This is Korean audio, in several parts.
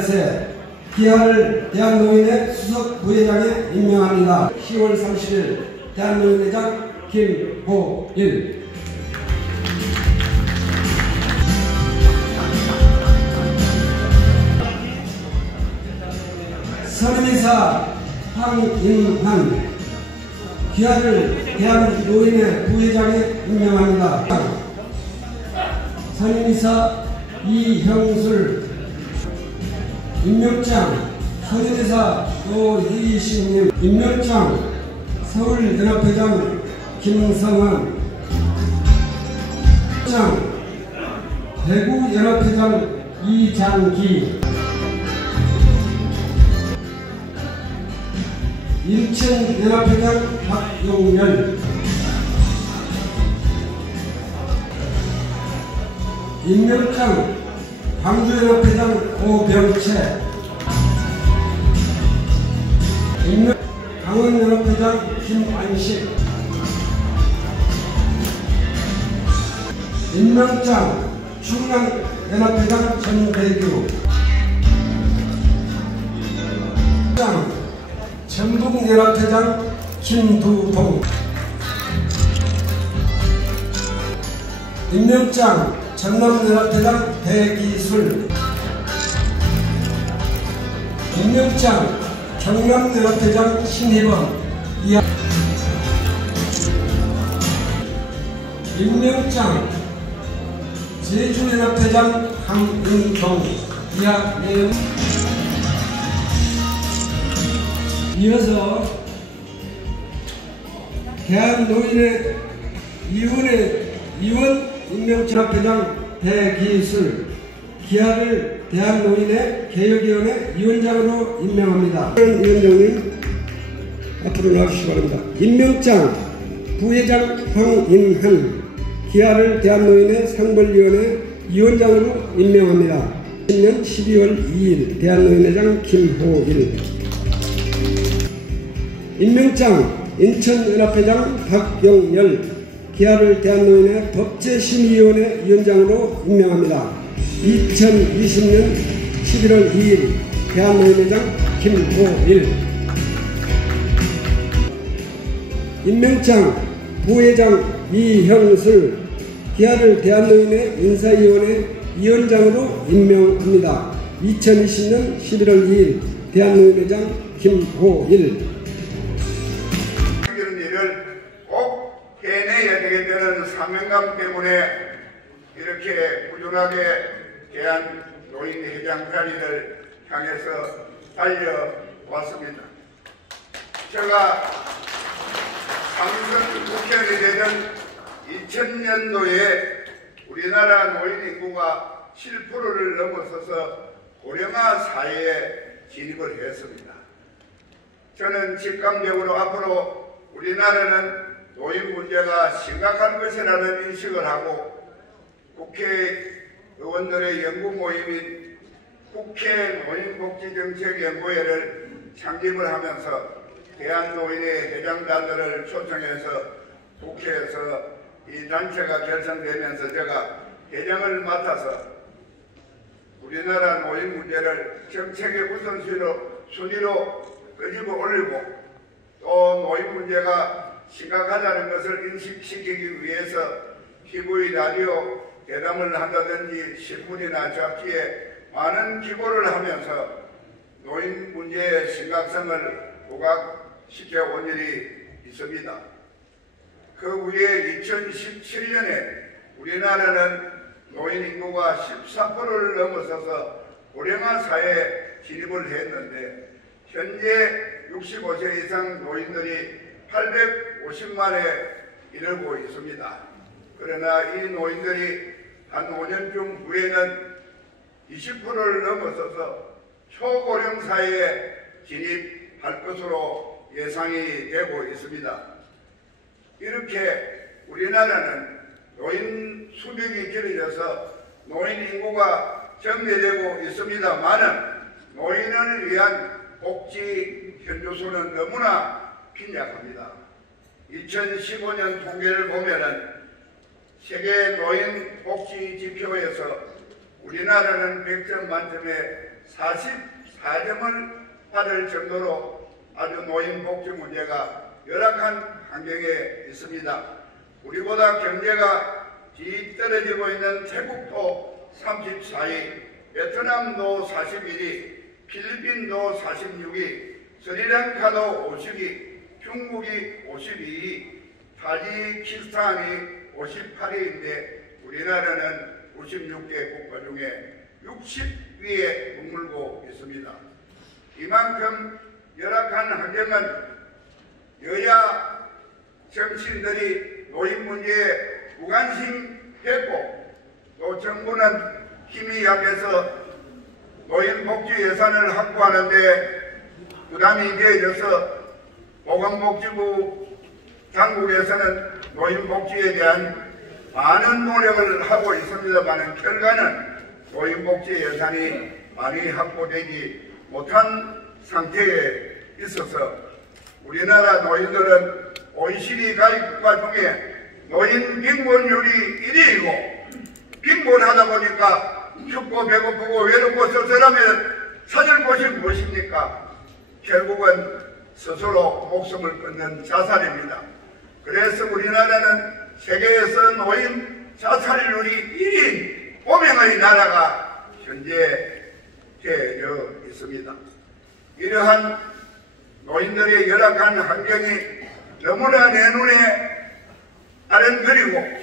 28세 기아를 대한노인회 수석 부회장에 임명합니다. 10월 30일 대한노인회장 김호일. 서른이사 황인환 기아를 대한노인회 부회장에 임명합니다. 서른이사 이형술 임명장 서른이사 노희신님 임명장 서울연합회장 김성환 장 대구연합회장 이장기 인천연합회장 박용렬 임명장 광주연합회장 오병채 강원연합회장 김안식 임명장 충남연합회장 전대규 전북연합회장 김두동 임명장 전남연합회장 배기술 임명장 경남연합회장 신희범 임명장 제주연합회장 황은경 이하내용. 이어서 대한노인회 이원 임명연합회장 배기술 기아를 대한노인회 개혁위원회 위원장으로 임명합니다. 위원장님 앞으로 나와주시기 바랍니다. 임명장 부회장 황인환 기아를 대한노인회 상벌위원회 위원장으로 임명합니다. 2010년 12월 2일 대한노인회장 김호일 임명장 인천연합회장 박영열 기아를 대한노인회 법제심의위원회 위원장으로 임명합니다. 2020년 11월 2일 대한노인회장 김호일 임명장 부회장 이형술 기아를 대한노인회 인사위원회 위원장으로 임명합니다. 2020년 11월 2일 대한노인회장 김호일 꼭 해내야 되겠다는 사명감 때문에 이렇게 꾸준하게 대한노인회장 자리를 향해서 달려왔습니다. 제가 당선 국회의원이 되던 2000년도에 우리나라 노인 인구가 7%를 넘어서서 고령화 사회에 진입을 했습니다. 저는 직감적으로 앞으로 우리나라는 노인 문제가 심각한 것이라는 인식을 하고 국회의원들의 연구 모임인 국회 노인복지정책연구회를 창립을 하면서 대한노인회 회장단들을 초청해서 국회에서 이 단체가 결성되면서 제가 회장을 맡아서 우리나라 노인 문제를 정책의 우선순위로 끄집어 올리고 또 노인 문제가 심각하다는 것을 인식시키기 위해서 TV, 라디오 대담을 한다든지 신문이나 잡지에 많은 기고를 하면서 노인 문제의 심각성을 부각시켜 온 일이 있습니다. 그 후에 2017년에 우리나라는 노인 인구가 14%를 넘어서서 고령화 사회에 진입을 했는데 현재 65세 이상 노인들이 850만에 이르고 있습니다. 그러나 이 노인들이 한 5년쯤 후에는 20%를 넘어서서 초고령 사회에 진입할 것으로 예상이 되고 있습니다. 이렇게 우리나라는 노인 수명이 길어져서 노인 인구가 증대되고 있습니다만은 노인을 위한 복지 현주소는 너무나 빈약합니다. 2015년 통계를 보면은 세계 노인 복지 지표에서 우리나라는 100점 만점에 44점을 받을 정도로 아주 노인복지 문제가 열악한 환경에 있습니다. 우리보다 경제가 뒤떨어지고 있는 태국도 34위, 베트남도 41위, 필리핀도 46위, 스리랑카도 50위, 중국이 52위, 타지키스탄이 58위인데 우리나라는 96개 국가 중에 60위에 머물고 있습니다. 이만큼 열악한 환경은 여야 정치인들이 노인 문제에 무관심했고 또 정부는 힘이 약해서 노인복지 예산을 확보하는데 부담이 되어져서 보건복지부 당국에서는 노인복지에 대한 많은 노력을 하고 있습니다만 결과는 노인복지 예산이 많이 확보되지 못한 상태에 있어서 우리나라 노인들은 OECD 가입 국가 중에 노인 빈곤율이 1위이고 빈곤하다 보니까 춥고 배고프고 외롭고 씁쓸하면 찾을 곳이 무엇입니까? 결국은 스스로 목숨을 끊는 자살입니다. 그래서 우리나라는 세계에서 노인 자살률이 1인 5명의 나라가 현재 되어 있습니다. 이러한 노인들의 열악한 환경이 너무나 내 눈에 아른거리고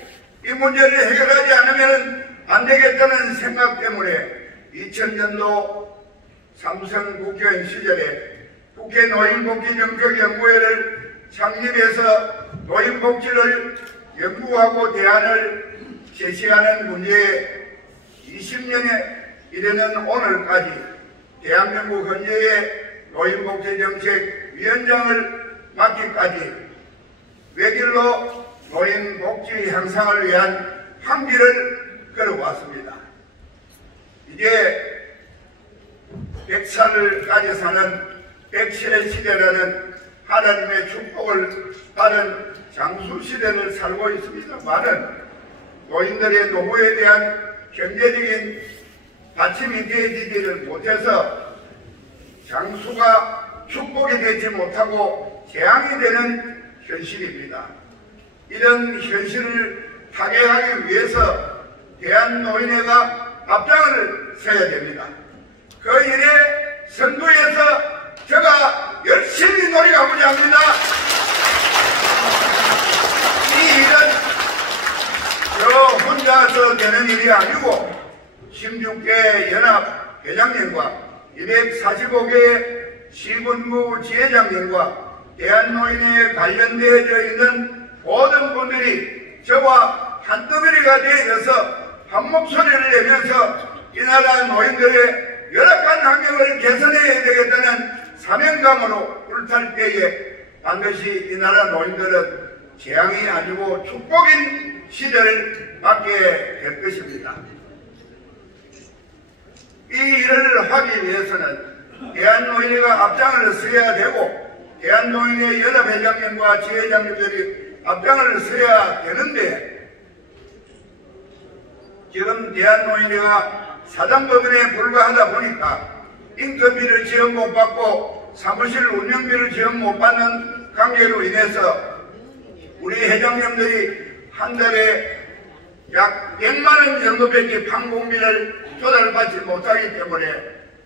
이 문제를 해결하지 않으면 안 되겠다는 생각 때문에 2000년도 삼성 국회의원 시절에 국회 노인복지정책연구회를 창립해서 노인복지를 연구하고 대안을 제시하는 문제에 20년에 이르는 오늘까지 대한민국 현재의 노인복지정책위원장을 맡기까지 외길로 노인복지 향상을 위한 항기를 걸어왔습니다. 이제 100살까지 사는 100세 시대라는 하나님의 축복을 받은 장수 시대를 살고 있습니다만은 노인들의 노후에 대한 경제적인 받침이 되어지지를 못해서 장수가 축복이 되지 못하고 재앙이 되는 현실입니다. 이런 현실을 타개하기 위해서 대한노인회가 앞장을 서야 됩니다. 그 일에 선두에서 제가 열심히 노력하고자 합니다. 이 일은 저 혼자서 되는 일이 아니고 16개 연합 회장님과 245개 시군구 지회장님과 대한노인회에 관련되어져 있는 모든 분들이 저와 한더미리가 되어서 한 목소리를 내면서 이 나라 노인들의 열악한 환경을 개선해야 되겠다는 사명감으로 불탈 때에 반드시 이 나라 노인들은 재앙이 아니고 축복인 시대를 맞게 될 것입니다. 이 일을 하기 위해서는 대한노인회가 앞장을 서야 되고 대한노인회 연합회장님과 지회장님들이 앞장을 서야 되는데 지금 대한노인회가 사단법인에 불과하다 보니까 인건비를 지원 못 받고 사무실 운영비를 지원 못 받는 관계로 인해서 우리 회장님들이 한 달에 약 100만 원 정도밖에 판공비를 조달받지 못하기 때문에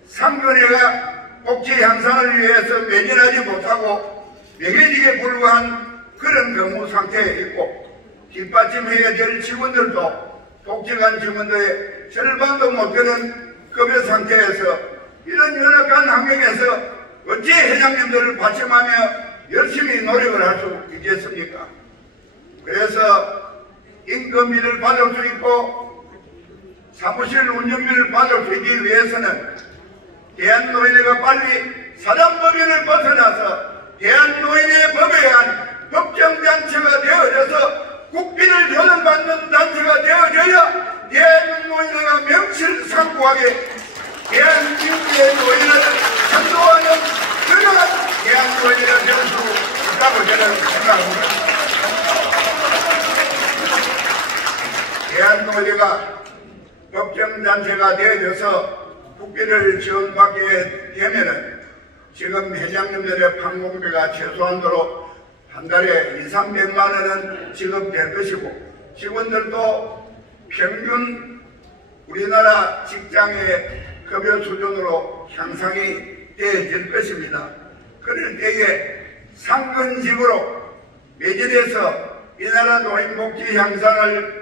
상근회가 복지 향상을 위해서 매진하지 못하고 명예직에 불과한 그런 근무 상태에 있고 뒷받침해야 될 직원들도 복지관 직원들의 절반도 못 되는 급여 상태에서 이런 열악한 환경에서 어찌 회장님들을 받침하며 열심히 노력을 할 수 있겠습니까? 그래서 인건비를 받을 수 있고 사무실 운영비를 받을 수 있기 위해서는 대한노인회가 빨리 사단법인을 벗어나서 대한노인회 법에 의한 법정단체가 되어져서 국비를 조달받는 단체가 되어져야 대한노인회가 명실상부하게 대한민국의 노인을 선도하는 그러한 대한노인회가 될 수 있다고 저는 생각합니다. 대한노인회가 법정단체가 되어져서 국비를 지원받게 되면은 지금 회장님들의 판공비가 최소한도로 한 달에 200~300만 원은 지급될 것이고 직원들도 평균 우리나라 직장의 급여 수준으로 향상이 되어질 것입니다. 그럴 때에 상근직으로 매진해서 이 나라 노인복지 향상을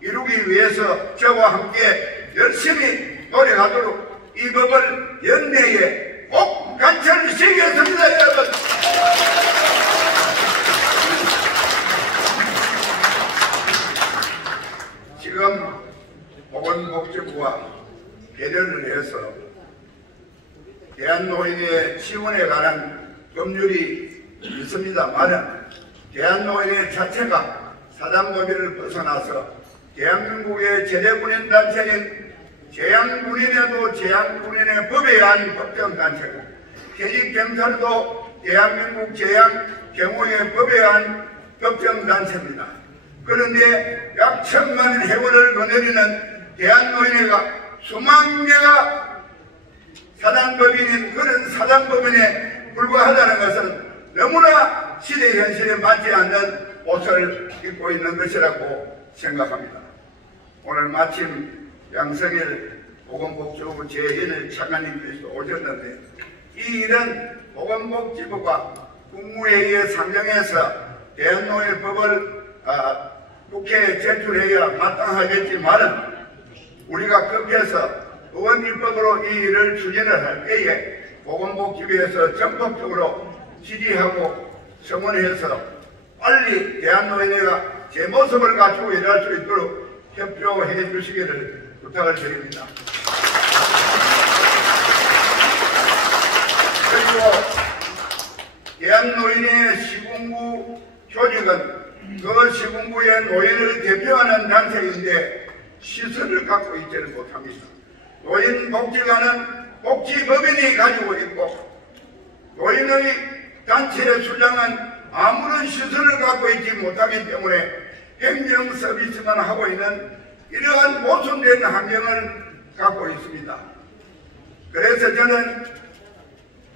이루기 위해서 저와 함께 열심히 노력하도록 이 법을 연내에 꼭 관철시키겠습니다, 여러분. 지금 보건복지부가 배려를 해서 대한노인의 지원에 관한 법률이 있습니다만 대한노인회 자체가 사단법인을 벗어나서 대한민국의 제대군인 단체인 재향군인에도 재향군인의 법에 의한 법정단체고 퇴직경찰도 대한민국 재향경호의 법에 의한 법정단체입니다. 그런데 약 1000만 회원을 거느리는 대한노인회가 수만 개가 사단법인인 그런 사단법인에 불과하다는 것은 너무나 시대 현실에 맞지 않는 옷을 입고 있는 것이라고 생각합니다. 오늘 마침 양성일 보건복지부 제1 차관님께서 오셨는데 이 일은 보건복지부가 국무회의에 상정해서 대한노인법을 국회에 제출해야 마땅하겠지만 우리가 급해서 의원일법으로 이 일을 추진을 할 때에 보건복지부에서 전폭적으로 지지하고 성원해서 빨리 대한노인회가 제 모습을 갖추고 일할 수 있도록 협조해 주시기를 부탁을 드립니다. 그리고 대한노인회 시군구 조직은 그 시군구의 노인을 대표하는 단체인데 시설을 갖고 있지는 못합니다. 노인복지관은 복지법인이 가지고 있고 노인의 단체의 수장은 아무런 시설을 갖고 있지 못하기 때문에 행정 서비스만 하고 있는 이러한 모순된 환경을 갖고 있습니다. 그래서 저는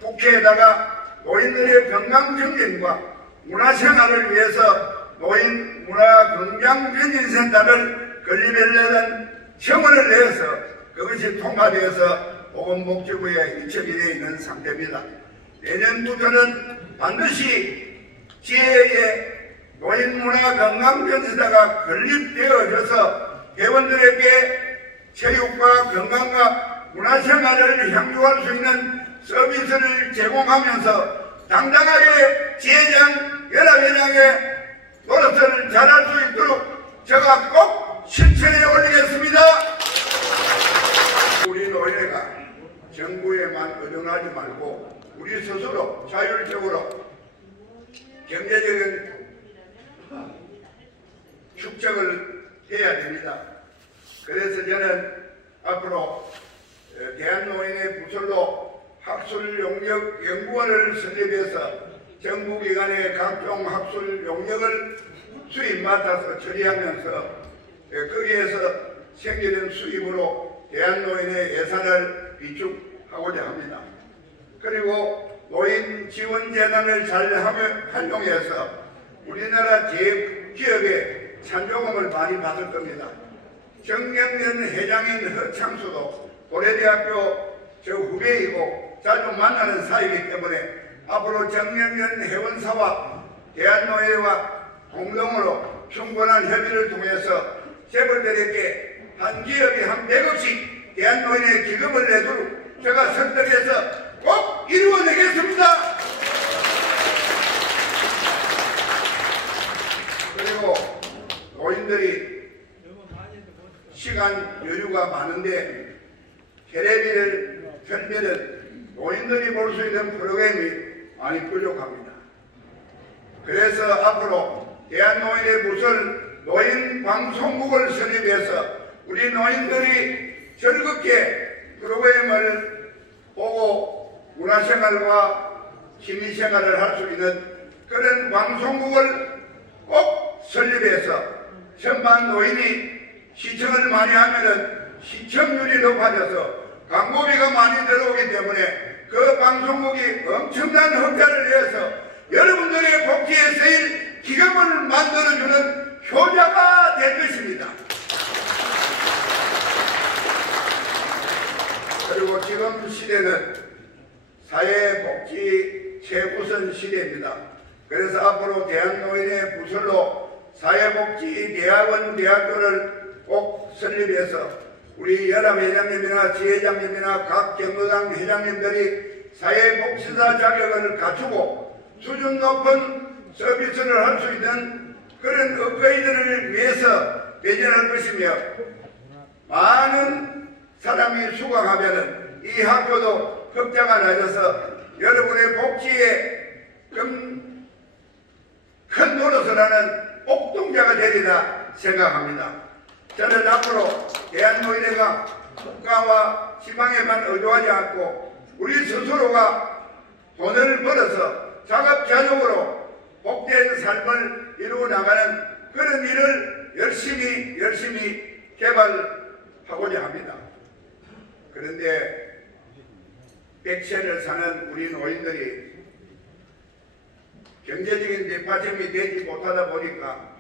국회에다가 노인들의 건강증진과 문화생활을 위해서 노인 문화건강증진센터를 건립하려는 청원을 내서 그것이 통과되어서 보건복지부에 입력이 되어 있는 상태입니다. 내년부터는 반드시 지혜의 노인문화건강센터가 건립되어져서 회원들에게 체육과 건강과 문화생활을 향유할 수 있는 서비스를 제공하면서 당당하게 지회장, 연합회장의 노릇을 잘할 수 있도록 제가 꼭 실천해 올리겠습니다. 우리 노인회가 정부에만 의존하지 말고 우리 스스로 자율적으로 경제적인 축적을 해야 됩니다. 그래서 저는 앞으로 대한노인회 부설로 학술용역연구원을 설립해서 정부기관의 각종 학술용역을 수입 맡아서 처리하면서 거기에서 생기는 수입으로 대한노인의 예산을 비축하고자 합니다. 그리고 노인지원재단을 잘 활용해서 우리나라 기업의 찬조금을 많이 받을 겁니다. 정경련 회장인 허창수도 고려대학교 저 후배이고 자주 만나는 사이이기 때문에 앞으로 정경련 회원사와 대한노회와 공동으로 충분한 협의를 통해서 재벌들에게 한 기업이 한 100억씩 대한노인에 기금을 내도록 제가 설득해서 꼭 이루어내겠습니다. 그리고 노인들이 시간 여유가 많은데 텔레비를 펼면은 노인들이 볼 수 있는 프로그램이 많이 부족합니다. 그래서 앞으로 대한노인의 부설 노인방송국을 설립해서 우리 노인들이 즐겁게 프로그램을 보고 문화생활과 취미생활을 할 수 있는 그런 방송국을 꼭 설립해서 전반 노인이 시청을 많이 하면은 시청률이 높아져서 광고비가 많이 들어오기 때문에 그 방송국이 엄청난 흑자를 내어서 여러분들의 복지에 쓰일 기금을 만들어주는 효자가 될 것입니다. 그리고 지금 시대는 사회복지 최우선 시대입니다. 그래서 앞으로 대한노인의 부설로 사회복지대학원 대학교를 꼭 설립해서 우리 연합회장님이나 지회장님이나 각 경로당 회장님들이 사회복지사 자격을 갖추고 수준 높은 서비스를 할 수 있는 그런 업그레이드를 위해서 매진할 것이며, 많은 사람이 수강하면 이 학교도 흑자가 낮아서 여러분의 복지에 큰 노릇을 하는 옥동자가 되리라 생각합니다. 저는 앞으로 대한노인회가 국가와 지방에만 의존하지 않고 우리 스스로가 돈을 벌어서 자급자족으로 복된 삶을 이루어 나가는 그런 일을 열심히 개발하고자 합니다. 그런데 백세를 사는 우리 노인들이 경제적인 뒷받침이 되지 못하다 보니까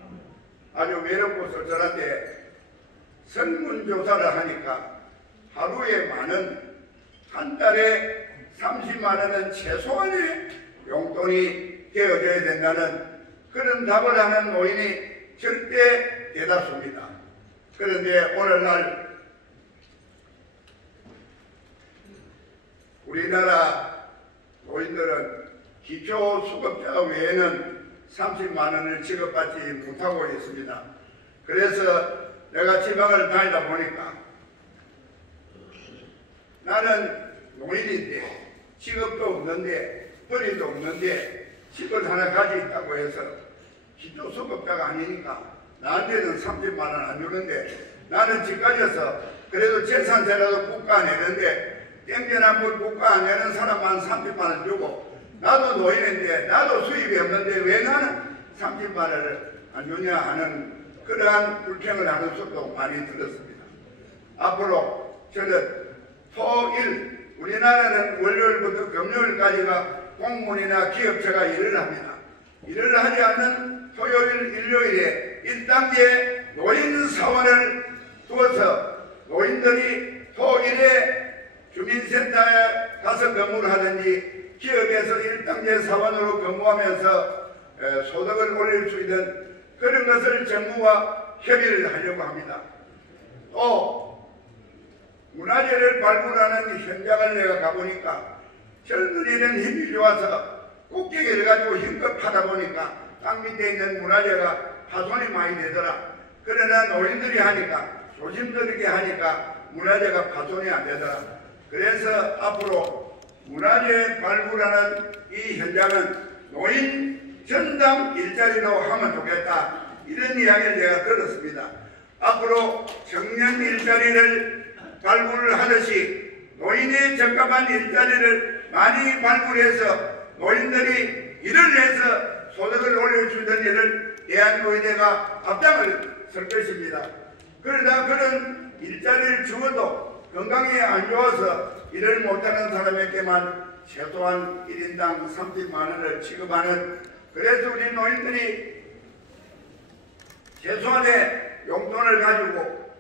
아주 외롭고 쏠쏠한데, 설문조사를 하니까 하루에 한 달에 30만 원은 최소한의 용돈이 되어져야 된다는 그런 답을 하는 노인이 절대 대다수입니다. 그런데 오늘날 우리나라 노인들은 기초수급자 외에는 30만 원을 지급받지 못하고 있습니다. 그래서 내가 지방을 다니다 보니까 나는 노인인데 직업도 없는데 벌이도 없는데 집을 하나 가지고 있다고 해서 기초수급자가 아니니까 나한테는 30만 원 안 주는데, 나는 집 가져서 그래도 재산세라도 국가 내는데 땡겨난 국가 안 내는 사람만 30만 원 주고, 나도 노인인데 나도 수입이 없는데 왜 나는 30만 원을 안 주냐 하는 그러한 불평을 하는 수도 많이 들었습니다. 앞으로 저는 토일, 우리나라는 월요일부터 금요일까지가 공무원이나 기업체가 일을 합니다. 일을 하지 않는 토요일, 일요일에 1단계 노인사원을 두어서 노인들이 토일에 주민센터에 가서 근무를 하든지 기업에서 1단계 사원으로 근무하면서 소득을 올릴 수 있는 그런 것을 정부와 협의를 하려고 합니다. 또 문화재를 발굴하는 현장을 내가 가보니까 젊은이는 힘이 좋아서 꼭대기를 가지고 힘껏 파다 보니까 땅 밑에 있는 문화재가 파손이 많이 되더라. 그러나 노인들이 하니까, 조심스럽게 하니까 문화재가 파손이 안 되더라. 그래서 앞으로 문화재 발굴하는 이 현장은 노인 전담 일자리로 하면 좋겠다, 이런 이야기를 제가 들었습니다. 앞으로 청년 일자리를 발굴을 하듯이 노인의 적합한 일자리를 많이 발굴해서 노인들이 일을 해서 소득을 올릴 수 있는 일을 대한노인회가 앞장을 설 것입니다. 그러나 그런 일자리를 주어도 건강이 안 좋아서 일을 못하는 사람에게만 최소한 1인당 30만 원을 지급하는, 그래서 우리 노인들이 최소한의 용돈을 가지고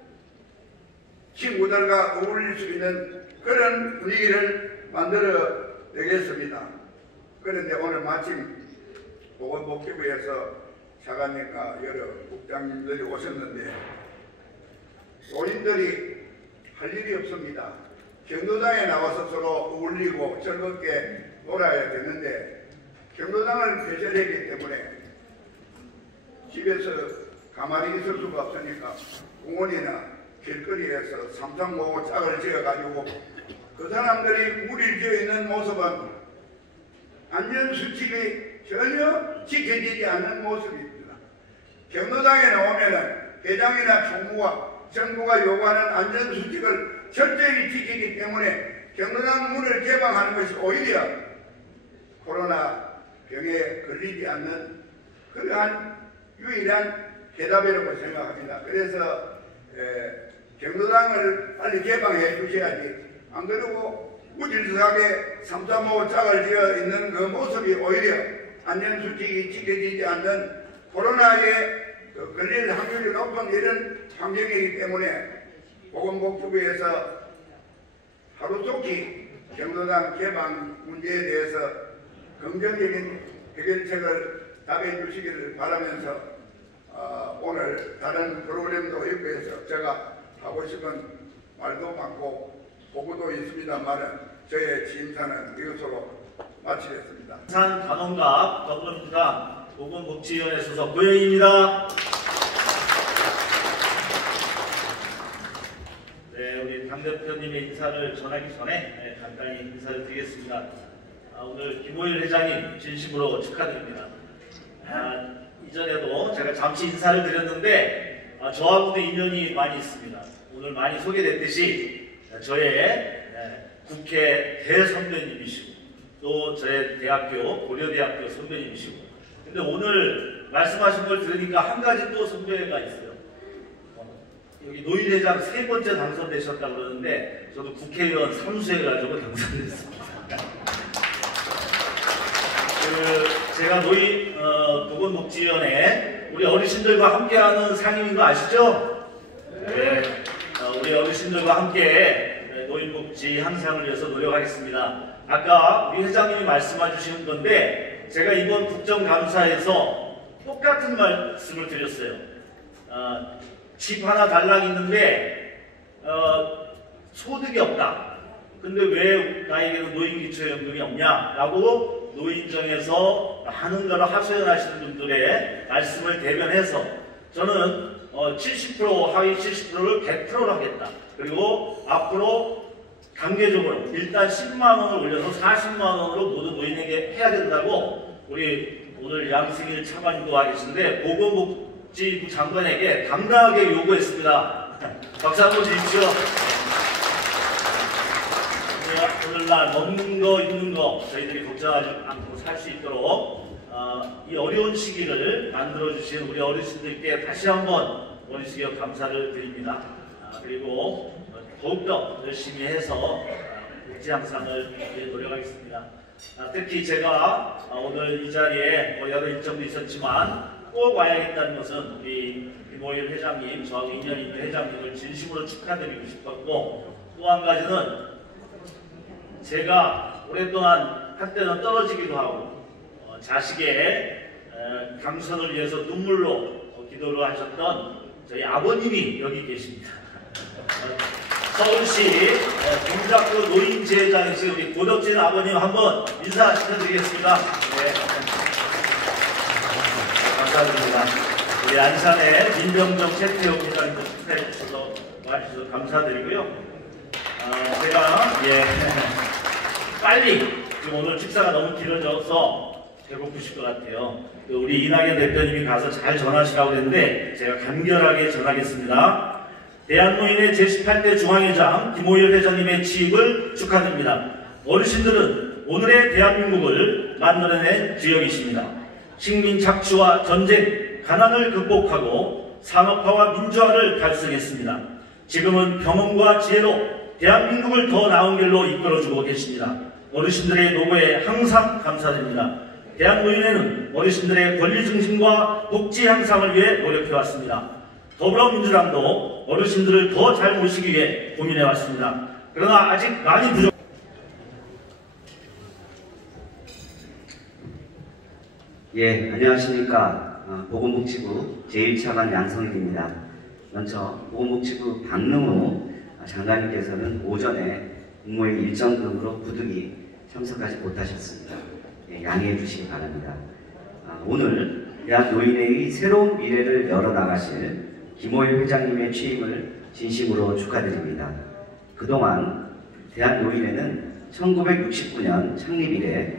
친구들과 어울릴 수 있는 그런 분위기를 만들어 내겠습니다. 그런데 오늘 마침 보건복지부에서 차관님과 여러 국장님들이 오셨는데 노인들이 할 일이 없습니다. 경로당에 나와서 서로 어울리고 즐겁게 놀아야 되는데 경로당을 폐쇄했기 때문에 집에서 가만히 있을 수가 없으니까 공원이나 길거리에서 삼삼오오 짝을 지어가지고 그 사람들이 무리를 지어 있는 모습은 안전수칙이 전혀 지켜지지 않는 모습입니다. 경로당에 나오면은 회장이나 총무와 정부가 요구하는 안전수칙을 철저히 지키기 때문에 경로당 문을 개방하는 것이 오히려 코로나 병에 걸리지 않는 그러한 유일한 해답이라고 생각합니다. 그래서 경로당을 빨리 개방해 주셔야지 안 그러고 무질서하게 3.3호 짝을 지어 있는 그 모습이 오히려 안전수칙이 지켜지지 않는 코로나에 걸릴 확률이 높은 이런 환경이기 때문에 보건복지부에서 하루속히 경로당 개방 문제에 대해서 긍정적인 해결책을 답해 주시기를 바라면서 오늘 다른 프로그램도 있고 해서 제가 하고 싶은 말도 많고 보고도 있습니다만은 저의 진사는 이것으로 마치겠습니다. 산 간원갑 더불어민주당 보건복지위원회 소속 고영희입니다. 네, 우리 당대표님의 인사를 전하기 전에 간단히 인사를 드리겠습니다. 오늘 김호일 회장님 진심으로 축하드립니다. 이전에도 제가 잠시 인사를 드렸는데 저하고도 인연이 많이 있습니다. 오늘 많이 소개됐듯이 저의 국회 대선배님이시고 또 저의 대학교 고려대학교 선배님이시고 근데 오늘 말씀하신 걸 들으니까 한 가지 또 선배가 있어요. 여기 노인회장 3번째 당선되셨다고 그러는데 저도 국회의원 3수 해가지고 당선됐습니다. 제가 보건복지위원회 우리 어르신들과 함께하는 상임인 거 아시죠? 네. 우리 어르신들과 함께 노인복지 향상을 위해서 노력하겠습니다. 아까 우리 회장님이 말씀해 주시는 건데 제가 이번 국정감사에서 똑같은 말씀을 드렸어요. 집 하나 달랑 있는데 소득이 없다. 근데 왜 나에게는 노인기초연금이 없냐라고 노인정에서 많은 걸 하소연하시는 분들의 말씀을 대변해서 저는 70% 하위 70%를 100%로 하겠다. 그리고 앞으로 단계적으로 일단 10만원을 올려서 40만원으로 모두 노인에게 해야 된다고 우리 오늘 양승일 차관님도 와 계신데 보건복지부 장관에게 당당하게 요구했습니다. 박수 한번 주십시오. 오늘날 먹는 거 입는 거 저희들이 걱정하지 않고 살 수 있도록 이 어려운 시기를 만들어주신 우리 어르신들께 다시 한번 머리숙여 감사를 드립니다. 그리고 더욱더 열심히 해서 복지 향상을 위해 노력하겠습니다. 특히 제가 오늘 이 자리에 여러 일정도 있었지만 꼭 와야겠다는 것은 우리 김호일 회장님, 저하고 인연이 있는 회장님을 진심으로 축하드리고 싶었고 또 한 가지는 제가 오랫동안 한때는 떨어지기도 하고 자식의 당선을 위해서 눈물로 기도를 하셨던 저희 아버님이 여기 계십니다. 서울시 동작구 노인재단이신 우리 고덕진 아버님 한번 인사시켜드리겠습니다. 네. 감사드립니다. 우리 안산의 민병정 최태용 회장님도 축하해 주셔서 와주셔서 감사드리고요. 제가 빨리 지금 오늘 식사가 너무 길어져서 배고프실 것 같아요. 우리 이낙연 대표님이 가서 잘 전하시라고 했는데 제가 간결하게 전하겠습니다. 대한노인회 제18대 중앙회장 김호일 회장님의 취임을 축하드립니다. 어르신들은 오늘의 대한민국을 만들어낸 주역이십니다. 식민 착취와 전쟁, 가난을 극복하고 산업화와 민주화를 달성했습니다. 지금은 경험과 지혜로 대한민국을 더 나은 길로 이끌어주고 계십니다. 어르신들의 노고에 항상 감사드립니다. 대한노인회는 어르신들의 권리 증진과 복지 향상을 위해 노력해왔습니다. 더불어민주당도 어르신들을 더 잘 모시기 위해 고민해왔습니다. 그러나 아직 많이 부족. 안녕하십니까. 보건복지부 제1차관 양성일입니다. 먼저 보건복지부 박능우 장관님께서는 오전에 국무회의 일정 등으로 부득이 참석하지 못하셨습니다. 양해해 주시기 바랍니다. 오늘 대한노인회의 새로운 미래를 열어나가실 김호일 회장님의 취임을 진심으로 축하드립니다. 그동안 대한노인회는 1969년 창립 이래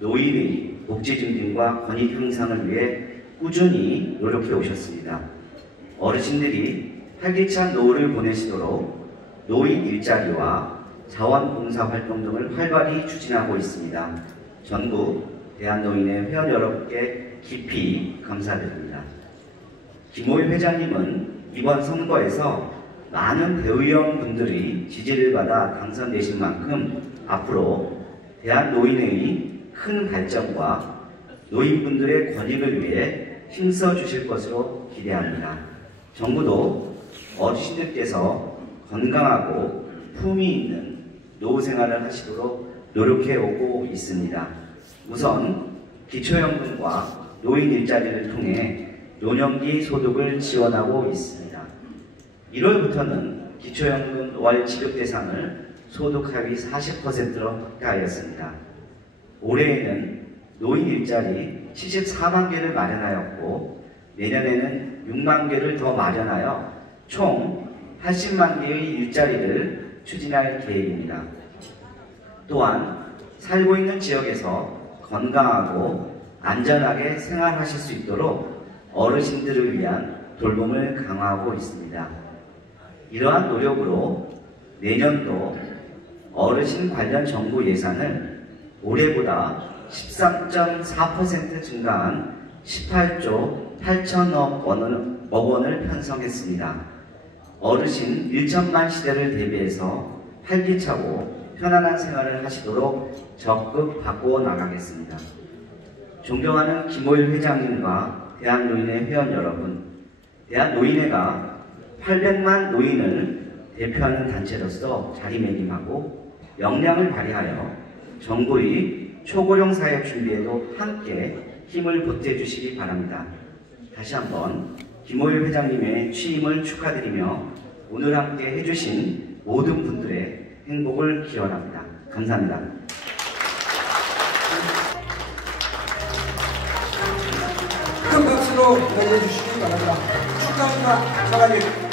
노인의 복지 증진과 권익 향상을 위해 꾸준히 노력해 오셨습니다. 어르신들이 활기찬 노후를 보내시도록 노인 일자리와 자원봉사 활동 등을 활발히 추진하고 있습니다. 전국 대한노인회 회원 여러분께 깊이 감사드립니다. 김호일 회장님은 이번 선거에서 많은 대의원분들이 지지를 받아 당선되신 만큼 앞으로 대한노인회의 큰 발전과 노인분들의 권익을 위해 힘써 주실 것으로 기대합니다. 정부도 어르신들께서 건강하고 품위 있는 노후 생활을 하시도록 노력해 오고 있습니다. 우선 기초연금과 노인 일자리를 통해 노년기 소득을 지원하고 있습니다. 1월부터는 기초연금 월 지급 대상을 소득 하위 40%로 확대하였습니다. 올해에는 노인 일자리 74만 개를 마련하였고 내년에는 6만 개를 더 마련하여 총 80만 개의 일자리를 추진할 계획입니다. 또한 살고 있는 지역에서 건강하고 안전하게 생활하실 수 있도록 어르신들을 위한 돌봄을 강화하고 있습니다. 이러한 노력으로 내년도 어르신 관련 정부 예산을 올해보다 13.4% 증가한 18조 8천억 원을 편성했습니다. 어르신 1천만 시대를 대비해서 활기차고 편안한 생활을 하시도록 적극 바꾸어 나가겠습니다. 존경하는 김호일 회장님과 대한노인회 회원 여러분, 대한노인회가 800만 노인을 대표하는 단체로서 자리매김하고 역량을 발휘하여 정부의 초고령 사회 준비에도 함께 힘을 보태주시기 바랍니다. 다시 한번 김호일 회장님의 취임을 축하드리며 오늘 함께 해주신 모든 분들의 행복을 기원합니다. 감사합니다. 큰 박수로 맞이해주시기 바랍니다. 축하합니다. 사랑해.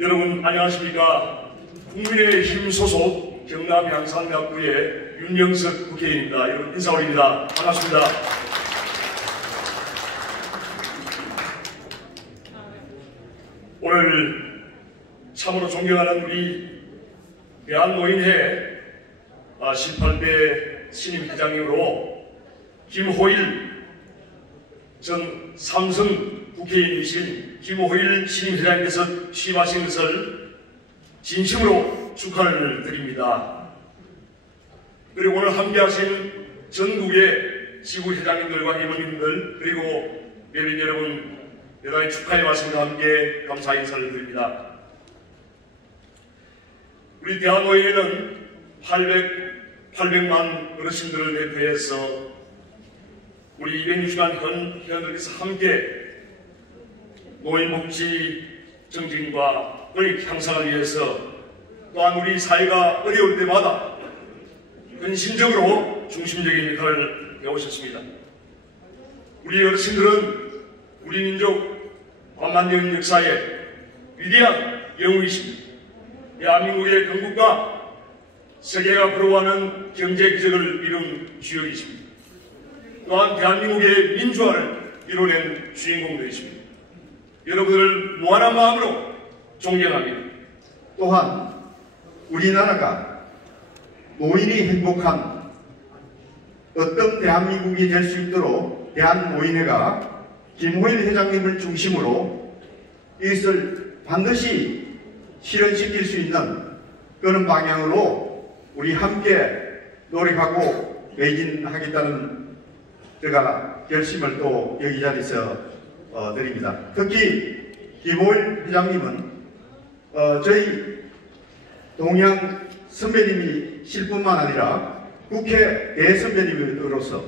여러분 안녕하십니까. 국민의힘 소속 경남 양산갑구의 윤영석 국회의원입니다. 여러분 인사 올립니다. 반갑습니다. 오늘 참으로 존경하는 우리 대한노인회 18대 신임 회장님으로 김호일 전 삼성 국회의원이신 김호일 신임회장님께서 취임하신 것을 진심으로 축하를 드립니다. 그리고 오늘 함께하신 전국의 지구회장님들과 임원님들 그리고 예빈 여러분 대단히 축하의 말씀과 함께 감사 인사를 드립니다. 우리 대한노인회는 800만 어르신들을 대표해서 우리 260만 회원들께서 함께 노인복지 정진과 권익 향상을 위해서 또한 우리 사회가 어려울 때마다 헌신적으로 중심적인 역할을 해오셨습니다. 우리 어르신들은 우리 민족 만만년 역사의 위대한 영웅이십니다. 대한민국의 건국과 세계가 부러워하는 경제 기적을 이룬 주역이십니다. 또한 대한민국의 민주화를 이뤄낸 주인공들이십니다. 여러분을 무한한 마음으로 존경합니다. 또한 우리나라가 노인이 행복한 어떤 대한민국이 될 수 있도록 대한노인회가 김호일 회장님을 중심으로 이것을 반드시 실현시킬 수 있는 그런 방향으로 우리 함께 노력하고 매진하겠다는 제가 결심을 또 여기 자리에서 드립니다. 특히 김호일 회장님은 저희 동양 선배님이실 뿐만 아니라 국회 대선배님으로서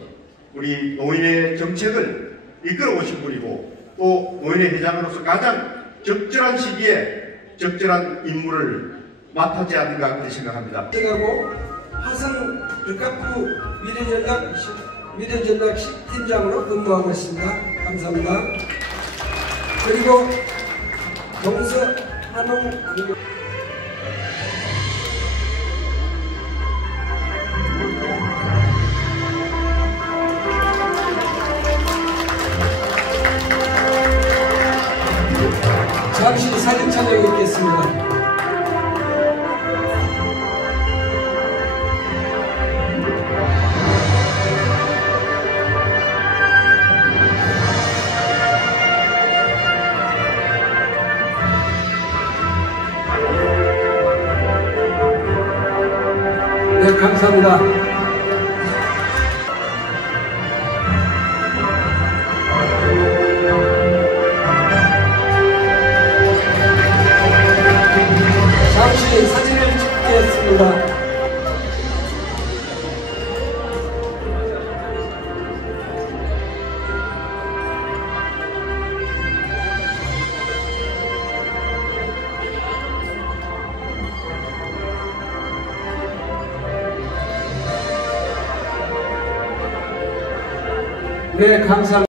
우리 노인의 정책을 이끌어 오신 분이고 또 노인의 회장으로서 가장 적절한 시기에 적절한 임무를 맡았지 않는가 그렇게 생각합니다. 하고 화성 불가구 미래전략 팀장으로 근무하고 있습니다. 감사합니다. 그리고 동서 한홍 네, 감사합니다. 잠시 사진을 찍겠습니다. 네, 감사합니다.